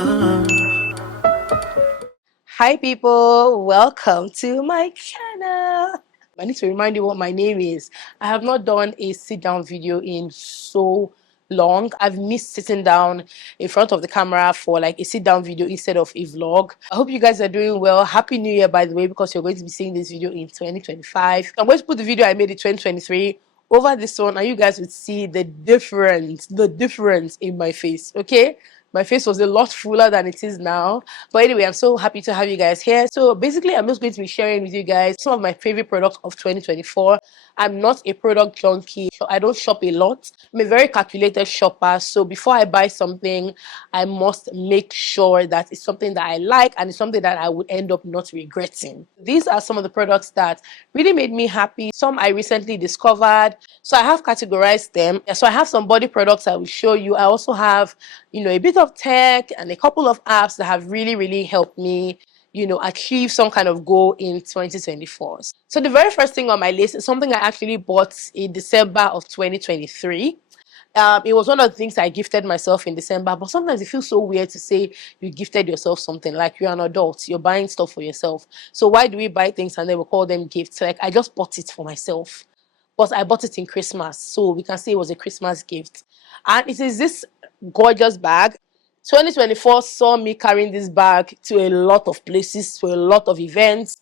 Hi people, welcome to my channel. I need to remind you what my name is. I have not done a sit down video in so long. I've missed sitting down in front of the camera for like a sit down video instead of a vlog. I hope you guys are doing well. Happy New Year, by the way, because you're going to be seeing this video in 2025. I'm going to put the video I made in 2023 over this one, and you guys would see the difference in my face. Okay, my face was a lot fuller than it is now. But anyway, I'm so happy to have you guys here. So basically, I'm just going to be sharing with you guys some of my favorite products of 2024. I'm not a product junkie. I don't shop a lot. I'm a very calculated shopper. So before I buy something, I must make sure that it's something that I like and it's something that I would end up not regretting. These are some of the products that really made me happy. Some I recently discovered. So I have categorized them. So I have some body products I will show you. I also have, a bit of tech and a couple of apps that have really helped me achieve some kind of goal in 2024. So the very first thing on my list is something I actually bought in December of 2023. It was one of the things I gifted myself in December, but sometimes it feels so weird to say you gifted yourself something. Like, you're an adult, you're buying stuff for yourself. So why do we buy things and then we call them gifts? Like, I just bought it for myself, but I bought it in Christmas, so we can say it was a Christmas gift. And it is this gorgeous bag. 2024 saw me carrying this bag to a lot of places, to a lot of events.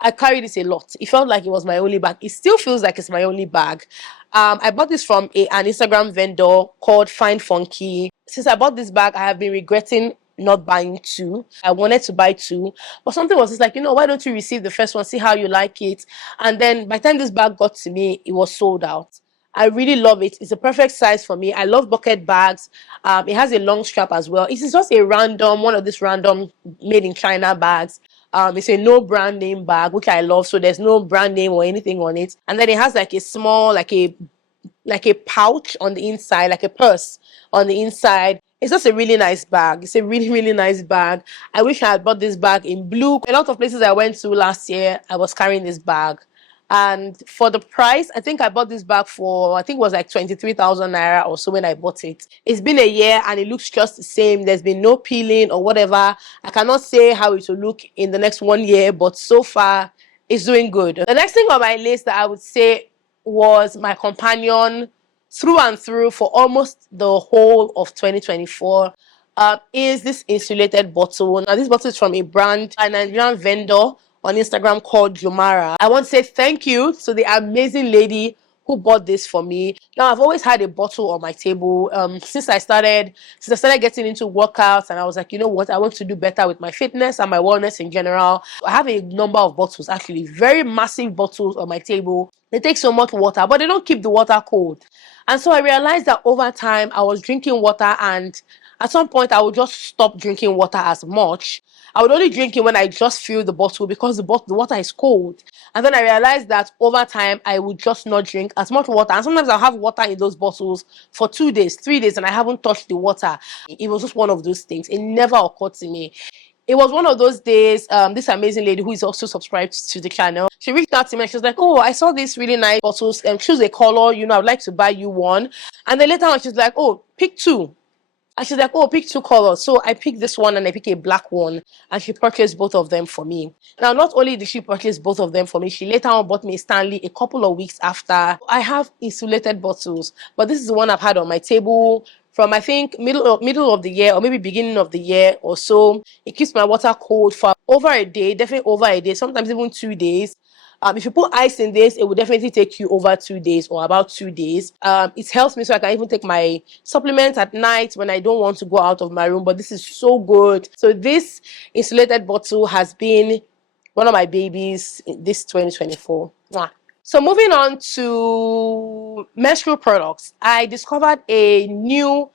I carried this a lot. It felt like it was my only bag. It still feels like it's my only bag. I bought this from an Instagram vendor called Find Funky. Since I bought this bag, I have been regretting not buying two. I wanted to buy two, but something was just like, why don't you receive the first one, see how you like it? And then by the time this bag got to me, it was sold out. I really love it. It's a perfect size for me. I love bucket bags. It has a long strap as well. It is just one of these random made in China bags. It's a no brand name bag, which I love. So there's no brand name or anything on it. And then it has like a small, like a pouch on the inside, like a purse on the inside. It's just a really nice bag. It's a really nice bag. I wish I had bought this bag in blue. A lot of places I went to last year, I was carrying this bag. And for the price, I think I bought this bag for, I think it was like 23,000 naira or so when I bought it. It's been a year and it looks just the same. There's been no peeling or whatever. I cannot say how it will look in the next 1 year, but so far it's doing good. The next thing on my list that I would say was my companion through and through for almost the whole of 2024 is this insulated bottle. Now, this bottle is from a Nigerian vendor on Instagram called Jomara. I want to say thank you to the amazing lady who bought this for me. Now, I've always had a bottle on my table since I started getting into workouts, and I was like, you know what, I want to do better with my fitness and my wellness in general. I have a number of bottles, actually very massive bottles on my table. They take so much water, but they don't keep the water cold. And so I realized that over time I was drinking water, and at some point I would just stop drinking water as much. I would only drink it when I just fill the bottle because the water is cold. And then I realized that over time, I would just not drink as much water. And sometimes I'll have water in those bottles for 2 days, 3 days, and I haven't touched the water. It was just one of those things. It never occurred to me. It was one of those days, this amazing lady who is also subscribed to the channel, she reached out to me and she was like, oh, I saw these really nice bottles, choose a color, I'd like to buy you one. And then later on, she's like, oh, pick two. And she's like, oh, pick two colors. So I picked this one and I picked a black one. And she purchased both of them for me. Now, not only did she purchase both of them for me, she later on bought me a Stanley a couple of weeks after. I have insulated bottles, but this is the one I've had on my table from, I think, middle of the year or maybe beginning of the year or so. It keeps my water cold for over a day, definitely over a day, sometimes even 2 days. If you put ice in this, it will definitely take you over 2 days or about 2 days. It helps me so I can even take my supplements at night when I don't want to go out of my room. But this is so good. So this insulated bottle has been one of my babies in this 2024. Mwah. So moving on to menstrual products, I discovered a new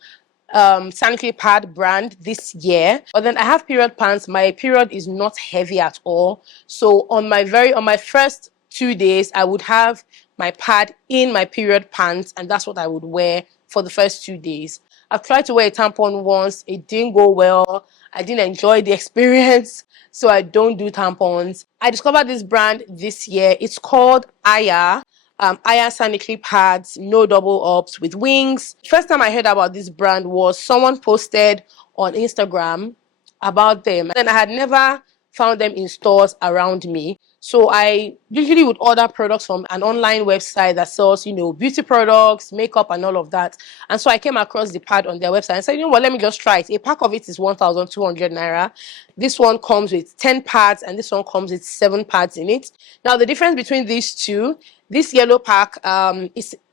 sanitary pad brand this year, but then I have period pants. My period is not heavy at all, so on my first 2 days I would have my pad in my period pants, and that's what I would wear for the first 2 days. I've tried to wear a tampon once. It didn't go well. I didn't enjoy the experience, so I don't do tampons. I discovered this brand this year. It's called Aya. Aya sanitary pads, no double ups with wings. First time I heard about this brand was someone posted on Instagram about them, and I had never found them in stores around me. So I usually would order products from an online website that sells, you know, beauty products, makeup, and all of that. And so I came across the pad on their website and said, you know what, let me just try it. A pack of it is 1,200 naira. This one comes with 10 pads, and this one comes with 7 pads in it. Now, the difference between these two, this yellow pack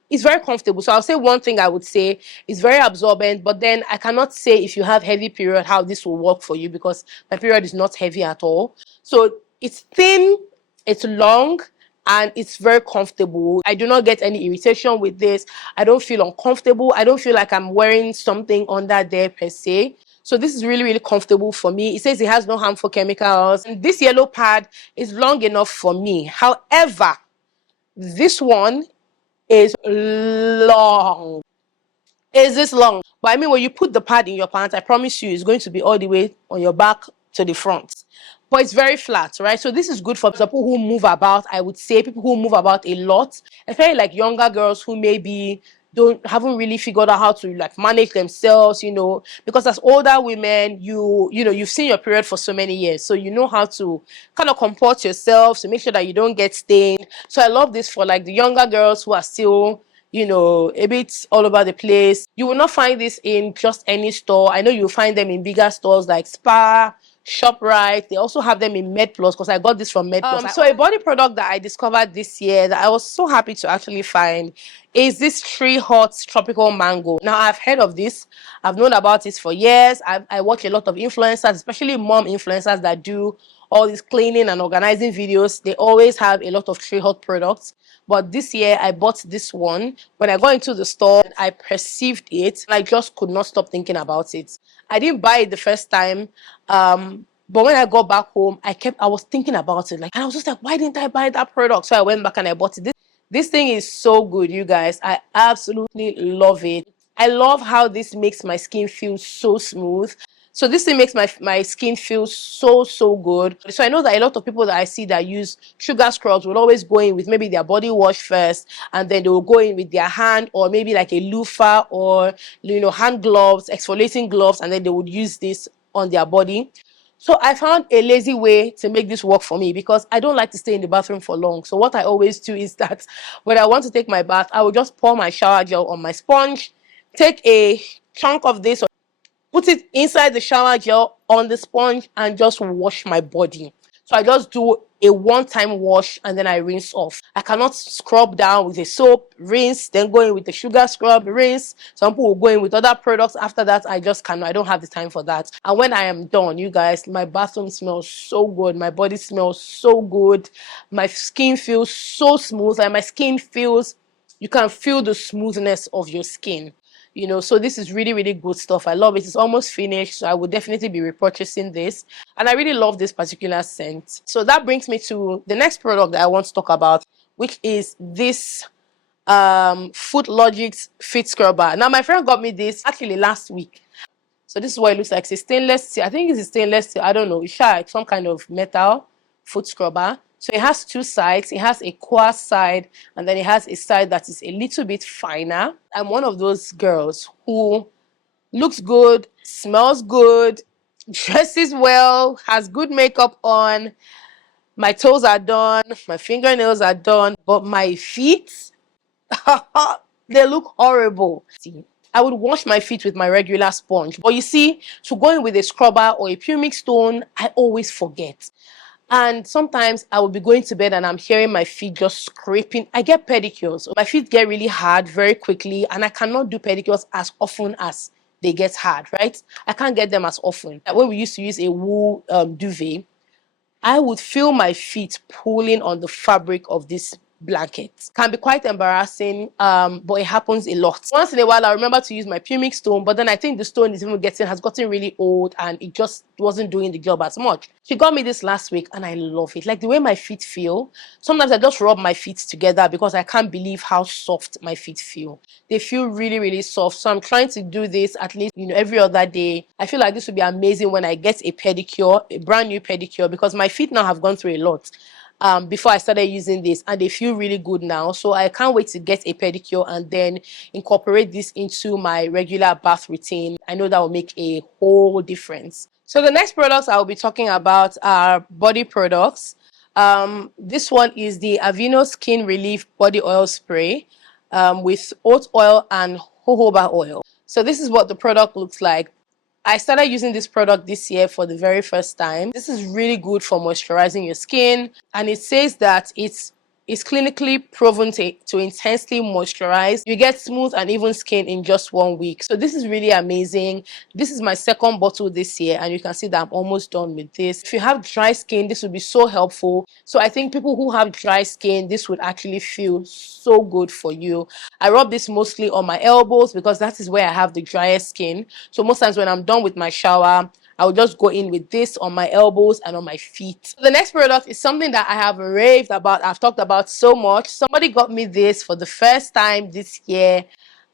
is very comfortable. So I'll say one thing I would say is very absorbent, but then I cannot say if you have heavy period how this will work for you, because my period is not heavy at all. So it's thin, it's long, and it's very comfortable. I do not get any irritation with this. I don't feel uncomfortable. I don't feel like I'm wearing something under there per se. So this is really, really comfortable for me. It says it has no harmful chemicals. And this yellow pad is long enough for me. However, this one is long. Is this long? But I mean, when you put the pad in your pants, I promise you it's going to be all the way on your back to the front. But it's very flat, right? So this is good for people who move about. I would say people who move about a lot, especially like younger girls who maybe haven't really figured out how to like manage themselves, you know, because as older women, you know, you've seen your period for so many years, so you know how to kind of comport yourself to make sure that you don't get stained. So I love this for like the younger girls who are still, you know, a bit all over the place. You will not find this in just any store. I know you'll find them in bigger stores like Spa, ShopRite. They also have them in MedPlus, because I got this from MedPlus. So a body product that I discovered this year that I was so happy to actually find is this TreeHut Tropical Mango. Now, I've heard of this. I've known about this for years. I watch a lot of influencers, especially mom influencers that do all these cleaning and organizing videos. They always have a lot of TreeHut products. But this year, I bought this one. When I got into the store, I perceived it, and I just could not stop thinking about it. I didn't buy it the first time, but when I got back home, I was thinking about it, like, and I was just like, why didn't I buy that product? So I went back and I bought it. This thing is so good, you guys. I absolutely love it. I love how this makes my skin feel so smooth. So this thing makes my skin feel so good. So I know that a lot of people that I see that use sugar scrubs will always go in with maybe their body wash first, and then they will go in with their hand, or maybe like a loofah, or, you know, hand gloves, exfoliating gloves, and then they would use this on their body. So I found a lazy way to make this work for me, because I don't like to stay in the bathroom for long. So what I always do is that when I want to take my bath, I will just pour my shower gel on my sponge, take a chunk of this, put it inside the shower gel on the sponge, and just wash my body. So I just do a one-time wash and then I rinse off. I cannot scrub down with a soap, rinse, then go in with the sugar scrub, rinse. Some people will go in with other products. After that, I just cannot. I don't have the time for that. And when I am done, you guys, my bathroom smells so good. My body smells so good. My skin feels so smooth, and my skin feels, you can feel the smoothness of your skin. You know, so this is really, really good stuff. I love it. It's almost finished, so I would definitely be repurchasing this. And I really love this particular scent. So that brings me to the next product that I want to talk about, which is this Footlogix Fit Scrubber. Now, my friend got me this actually last week. So this is what it looks like. It's a stainless steel. I think it's a stainless steel. I don't know. It's like some kind of metal foot scrubber. So it has two sides. It has a coarse side, and then it has a side that is a little bit finer. I'm one of those girls who looks good, smells good, dresses well, has good makeup on. My toes are done, my fingernails are done, but my feet, they look horrible. See, I would wash my feet with my regular sponge, but you see, to go in with a scrubber or a pumic stone, I always forget. And sometimes I will be going to bed and I'm hearing my feet just scraping. I get pedicures. My feet get really hard very quickly, and I cannot do pedicures as often as they get hard, right? I can't get them as often. Like when we used to use a wool duvet, I would feel my feet pulling on the fabric of this blanket. Can be quite embarrassing, but it happens a lot. Once in a while, I remember to use my pumic stone, but then I think the stone has gotten really old, and it just wasn't doing the job as much. She got me this last week, and I love it. Like the way my feet feel. Sometimes I just rub my feet together because I can't believe how soft my feet feel. They feel really, really soft. So I'm trying to do this at least, you know, every other day. I feel like this would be amazing when I get a pedicure, a brand new pedicure, because my feet now have gone through a lot. before I started using this, and they feel really good now. So I can't wait to get a pedicure and then incorporate this into my regular bath routine. I know that will make a whole difference. So the next products I'll be talking about are body products. This one is the Aveeno Skin Relief Body Oil Spray with oat oil and jojoba oil. So this is what the product looks like. I started using this product this year for the very first time. This is really good for moisturizing your skin, and it says that it's clinically proven to intensely moisturize. You get smooth and even skin in just 1 week. So this is really amazing. This is my second bottle this year, and you can see that I'm almost done with this. If you have dry skin, this would be so helpful. So I think people who have dry skin, this would actually feel so good for you. I rub this mostly on my elbows because that is where I have the driest skin. So most times when I'm done with my shower, I will just go in with this on my elbows and on my feet. The next product is something that I have raved about. I've talked about so much. Somebody got me this for the first time this year,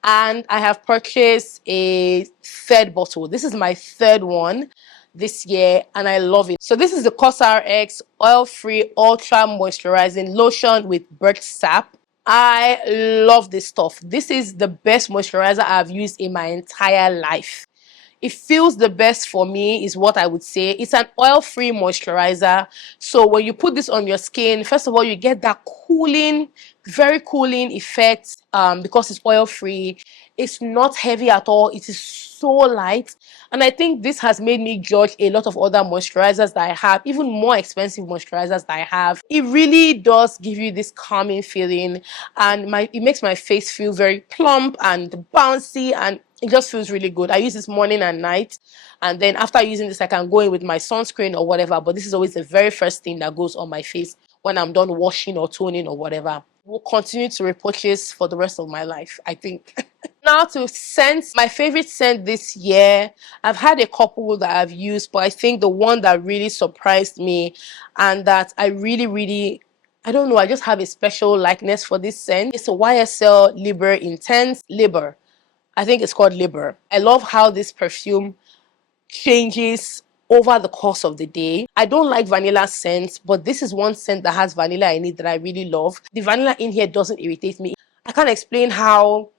and I have purchased a third bottle. This is my third one this year, and I love it. So this is the CosRX Oil-Free Ultra Moisturizing Lotion with birch sap. I love this stuff. This is the best moisturizer I've used in my entire life. It feels the best for me is what I would say. It's an oil-free moisturizer. So when you put this on your skin, first of all, you get that cooling, very cooling effect because it's oil-free. It's not heavy at all. It is so light. And I think this has made me judge a lot of other moisturizers that I have, even more expensive moisturizers that I have. It really does give you this calming feeling, and it makes my face feel very plump and bouncy, and it just feels really good. I use this morning and night, and then after using this, I can go in with my sunscreen or whatever, but this is always the very first thing that goes on my face when I'm done washing or toning or whatever. Will continue to repurchase for the rest of my life, I think. Now to scents, my favorite scent this year, I've had a couple that I've used, but I think the one that really surprised me and that I really, I don't know, I just have a special likeness for this scent. It's a YSL Libre Intense. Libre. I think it's called Libre. I love how this perfume changes over the course of the day. I don't like vanilla scents, but this is one scent that has vanilla in it that I really love. The vanilla in here doesn't irritate me. I can't explain how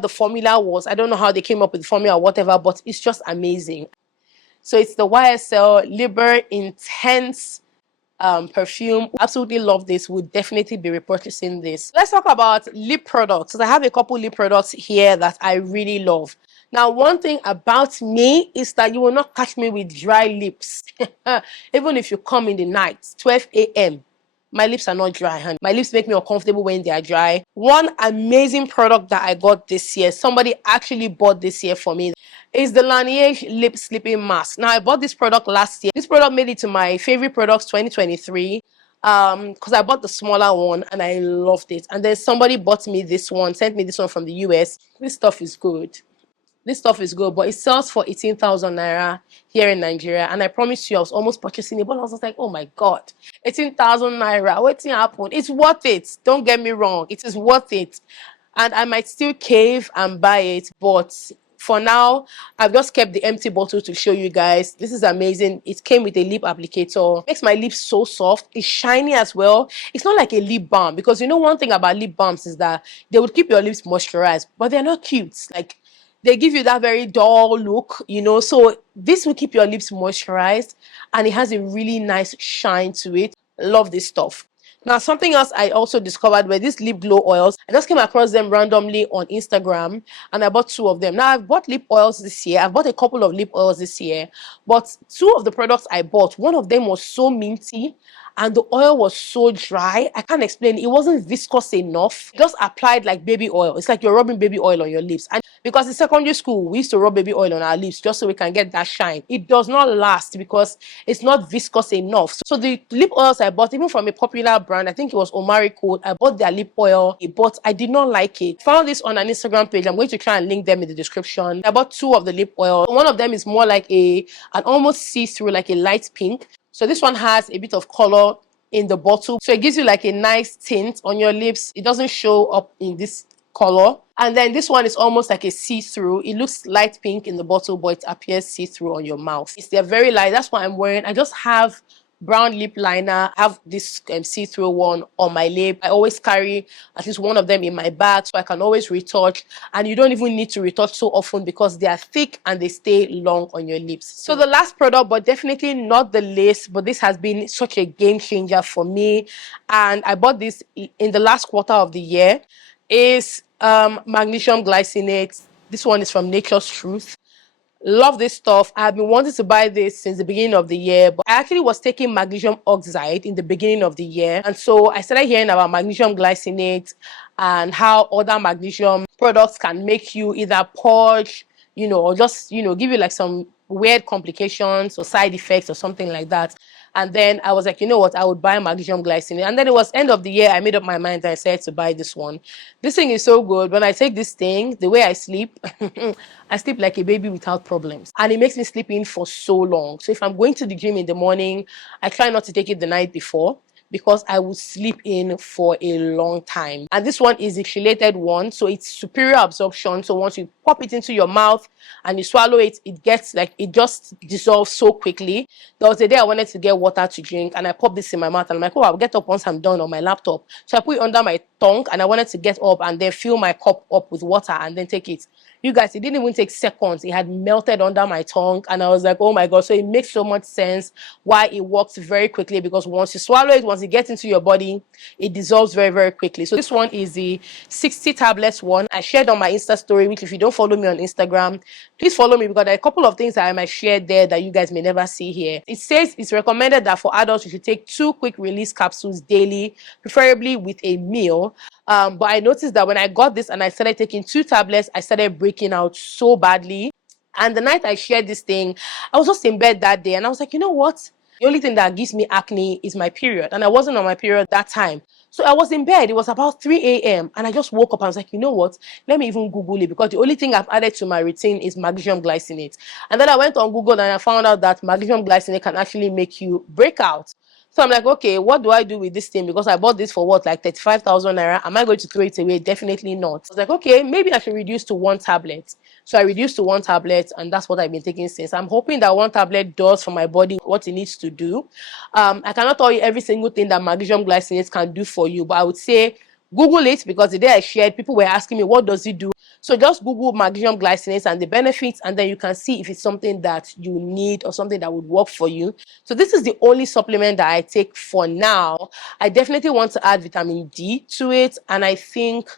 the formula was. I don't know how they came up with the formula or whatever, but it's just amazing. So it's the YSL Libre Intense perfume. Absolutely love this. Would definitely be repurchasing this. Let's talk about lip products. So I have a couple lip products here that I really love. Now, one thing about me is that you will not catch me with dry lips. Even if you come in the night, 12 a.m. My lips are not dry, honey. My lips make me uncomfortable when they are dry. One amazing product that I got this year, somebody actually bought this year for me, is the Laneige Lip Mask. Now, I bought this product last year. This product made it to my favorite products 2023 because I bought the smaller one and I loved it. And then somebody bought me this one, sent me this one from the US. This stuff is good. This stuff is good, but it sells for 18,000 naira here in Nigeria. And I promise you, I was almost purchasing it, but I was just like, oh my God, 18,000 naira. What's going to happen? It's worth it. Don't get me wrong. It is worth it. And I might still cave and buy it, but for now, I've just kept the empty bottle to show you guys. This is amazing. It came with a lip applicator. It makes my lips so soft. It's shiny as well. It's not like a lip balm, because you know one thing about lip balms is that they would keep your lips moisturized, but they're not cute. Like, they give you that very dull look, you know. So this will keep your lips moisturized, and it has a really nice shine to it. Love this stuff. Now, something else I also discovered were these lip glow oils. I just came across them randomly on Instagram, and I bought 2 of them. Now, I've bought lip oils this year. I've bought a couple of lip oils this year, but 2 of the products I bought, one of them was so minty, and the oil was so dry. I can't explain. It wasn't viscous enough. Just applied like baby oil. It's like you're rubbing baby oil on your lips. And because in secondary school, we used to rub baby oil on our lips just so we can get that shine. It does not last because it's not viscous enough. So the lip oils I bought, even from a popular brand, I think it was Omari Code, I bought their lip oil, but I did not like it. Found this on an Instagram page. I'm going to try and link them in the description. I bought 2 of the lip oil. One of them is more like an almost see-through, like a light pink. So this one has a bit of color in the bottle. So it gives you like a nice tint on your lips. It doesn't show up in this color. And then this one is almost like a see-through. It looks light pink in the bottle, but it appears see-through on your mouth. They're very light. That's what I'm wearing. I just have brown lip liner. I have this see-through one on my lip. I always carry at least one of them in my bag so I can always retouch, and you don't even need to retouch so often because they are thick and they stay long on your lips. So the last product, but definitely not the least, but this has been such a game changer for me, and I bought this in the last quarter of the year, is Magnesium Glycinate. This one is from Nature's Truth. Love this stuff. I've been wanting to buy this since the beginning of the year, but I actually was taking magnesium oxide in the beginning of the year, and so I started hearing about magnesium glycinate and how other magnesium products can make you either purge, or just, give you like some weird complications or side effects or something like that. And then I was like, you know what, I would buy magnesium glycinate. And then it was end of the year, I made up my mind and I said to buy this one. This thing is so good. When I take this thing, the way I sleep, I sleep like a baby without problems. And it makes me sleep in for so long. So if I'm going to the gym in the morning, I try not to take it the night before, because I will sleep in for a long time. And this one is the chelated one, so it's superior absorption. So once you pop it into your mouth and you swallow it, it gets like, it just dissolves so quickly. There was a day I wanted to get water to drink and I popped this in my mouth and I'm like, oh, I'll get up once I'm done on my laptop. So I put it under my tongue and I wanted to get up and then fill my cup up with water and then take it. You guys, it didn't even take seconds. It had melted under my tongue and I was like, oh my God. So it makes so much sense why it works very quickly, because once you swallow it, once it gets into your body, it dissolves very, very quickly. So this one is the 60 tablets one. I shared on my Insta story, which if you don't follow me on Instagram, please follow me, because there are a couple of things that I might share there that you guys may never see here. It says it's recommended that for adults, you should take 2 quick release capsules daily, preferably with a meal. But I noticed that when I got this and I started taking 2 tablets, I started breaking out so badly. And the night I shared this thing, I was just in bed that day and I was like, you know what? The only thing that gives me acne is my period. And I wasn't on my period that time. So I was in bed. It was about 3 a.m. And I just woke up and I was like, you know what? Let me even Google it, because the only thing I've added to my routine is magnesium glycinate. And then I went on Google and I found out that magnesium glycinate can actually make you break out. So I'm like, okay, what do I do with this thing? Because I bought this for what, like 35,000 naira? Am I going to throw it away? Definitely not. I was like, okay, maybe I should reduce to 1 tablet. So I reduced to 1 tablet, and that's what I've been taking since. I'm hoping that 1 tablet does for my body what it needs to do. I cannot tell you every single thing that magnesium glycinate can do for you, but I would say Google it, because the day I shared, people were asking me, what does it do? So just Google magnesium glycinate and the benefits, and then you can see if it's something that you need or something that would work for you. So this is the only supplement that I take for now. I definitely want to add vitamin D to it, and I think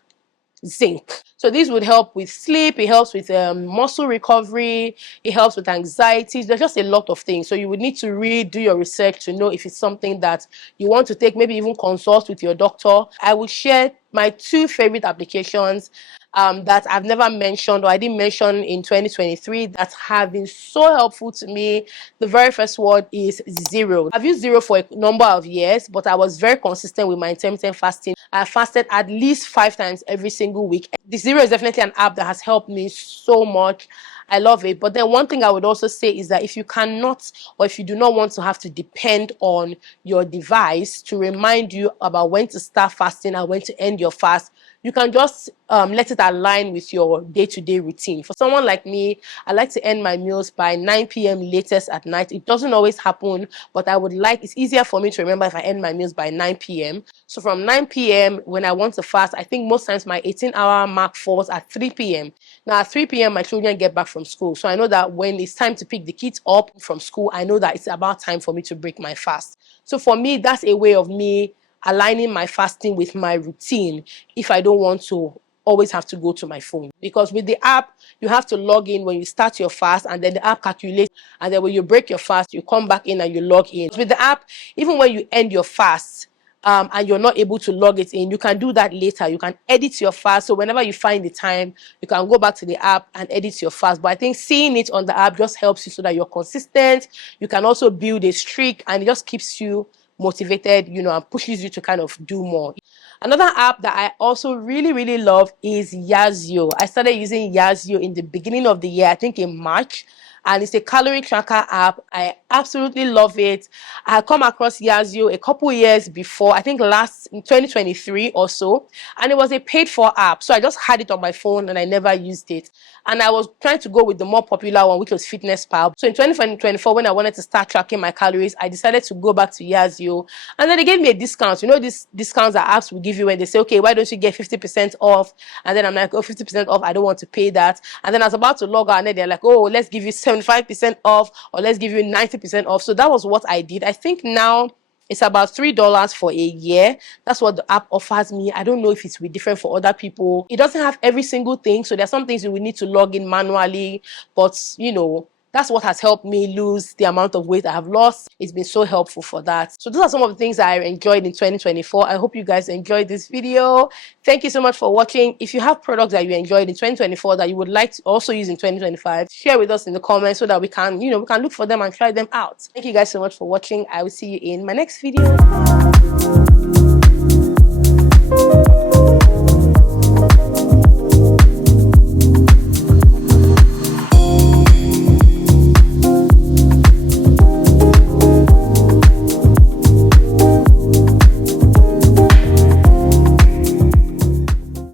zinc. So these would help with sleep, it helps with muscle recovery, it helps with anxiety. There's just a lot of things. So you would need to really do your research to know if it's something that you want to take, maybe even consult with your doctor. I will share my 2 favorite applications that I've never mentioned, or I didn't mention in 2023, that have been so helpful to me. The very first one is Zero. I've used Zero for a number of years, but I was very consistent with my intermittent fasting. I fasted at least 5 times every single week. The Zero is definitely an app that has helped me so much. I love it. But then one thing I would also say is that if you cannot, or if you do not want to have to depend on your device to remind you about when to start fasting and when to end your fast, you can just let it align with your day-to-day routine. For someone like me, I like to end my meals by 9 p.m. latest at night. It doesn't always happen, but it's easier for me to remember if I end my meals by 9 p.m. So from 9 p.m. when I want to fast, I think most times my 18-hour mark falls at 3 p.m. Now at 3 p.m. my children get back from school. So I know that when it's time to pick the kids up from school, I know that it's about time for me to break my fast. So for me, that's a way of me aligning my fasting with my routine if I don't want to always have to go to my phone. Because with the app, you have to log in when you start your fast, and then the app calculates, and then when you break your fast, you come back in and you log in. With the app, even when you end your fast, and you're not able to log it in, you can do that later. You can edit your fast. So whenever you find the time, you can go back to the app and edit your fast. But I think seeing it on the app just helps you so that you're consistent. You can also build a streak, and it just keeps you motivated, and pushes you to kind of do more. Another app that I also really, really love is Yazio. I started using Yazio in the beginning of the year, I think in March. and it's a calorie tracker app. I absolutely love it. I had come across Yazio a couple years before, I think last in 2023 or so, and it was a paid for app. So I just had it on my phone and I never used it. And I was trying to go with the more popular one, which was Fitness Pal. So in 2024, when I wanted to start tracking my calories, I decided to go back to Yazio, and then they gave me a discount. You know, these discounts that apps will give you when they say, okay, why don't you get 50% off? And then I'm like, oh, 50% off, I don't want to pay that. And then I was about to log out, and then they're like, oh, let's give you 75% off, or let's give you 90% off. So that was what I did. I think now it's about $3 for a year. That's what the app offers me. I don't know if it's different for other people. It doesn't have every single thing, so there's some things you will need to log in manually, but you know, that's what has helped me lose the amount of weight I have lost. It's been so helpful for that. So those are some of the things that I enjoyed in 2024. I hope you guys enjoyed this video. Thank you so much for watching. If you have products that you enjoyed in 2024 that you would like to also use in 2025, share with us in the comments so that we can, we can look for them and try them out. Thank you guys so much for watching. I will see you in my next video.